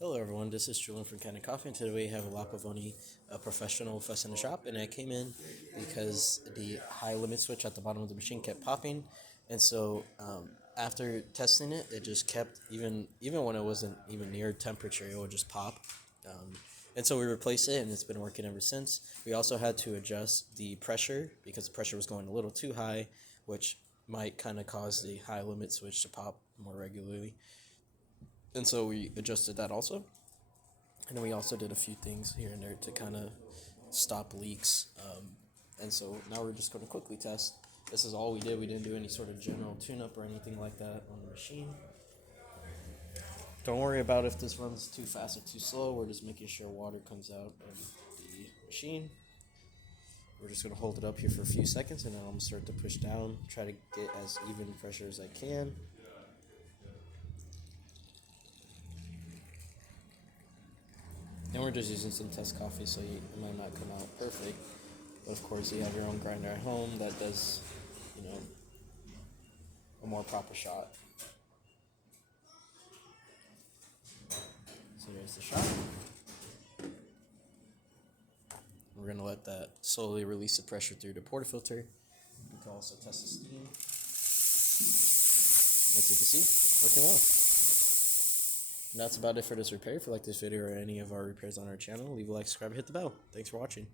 Hello everyone, this is Julian from Kanen Coffee, and today we have a Pavoni, a professional with us in the shop, and I came in because the high limit switch at the bottom of the machine kept popping, and so after testing it, it just kept, even when it wasn't even near temperature, it would just pop, and so we replaced it, and it's been working ever since. We also had to adjust the pressure because the pressure was going a little too high, which might kind of cause the high limit switch to pop more regularly. And so we adjusted that also. And then we also did a few things here and there to kind of stop leaks. And so now we're just going to quickly test. This is all we did. We didn't do any sort of general tune-up or anything like that on the machine. Don't worry about if this runs too fast or too slow. We're just making sure water comes out of the machine. We're just going to hold it up here for a few seconds, and then I'm going to start to push down, try to get as even pressure as I can. And we're just using some test coffee, so it might not come out perfect. But of course, you have your own grinder at home that does, a more proper shot. So there's the shot. We're going to let that slowly release the pressure through the portafilter. You can also test the steam. As you can see, working well. And that's about it for this repair. If you like this video or any of our repairs on our channel, leave a like, subscribe, hit the bell. Thanks for watching.